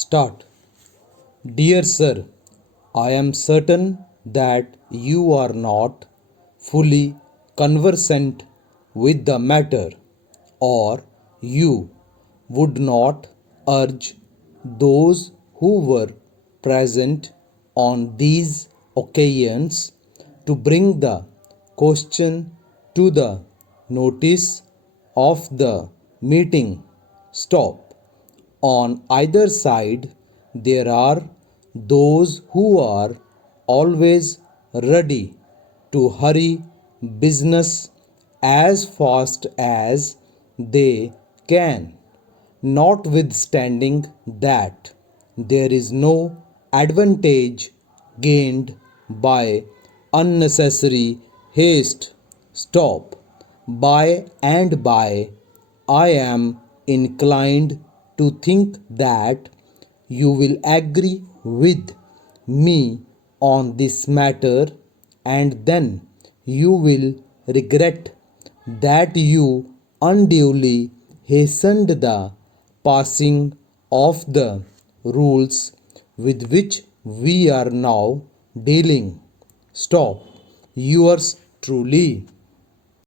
Start. Dear Sir, I am certain that you are not fully conversant with the matter, or you would not urge those who were present on these occasions to bring the question to the notice of the meeting. Stop. On either side, there are those who are always ready to hurry business as fast as they can, notwithstanding that there is no advantage gained by unnecessary haste. Stop. By and by, I am inclined to think that you will agree with me on this matter, and then you will regret that you unduly hastened the passing of the rules with which we are now dealing. Stop. Yours truly.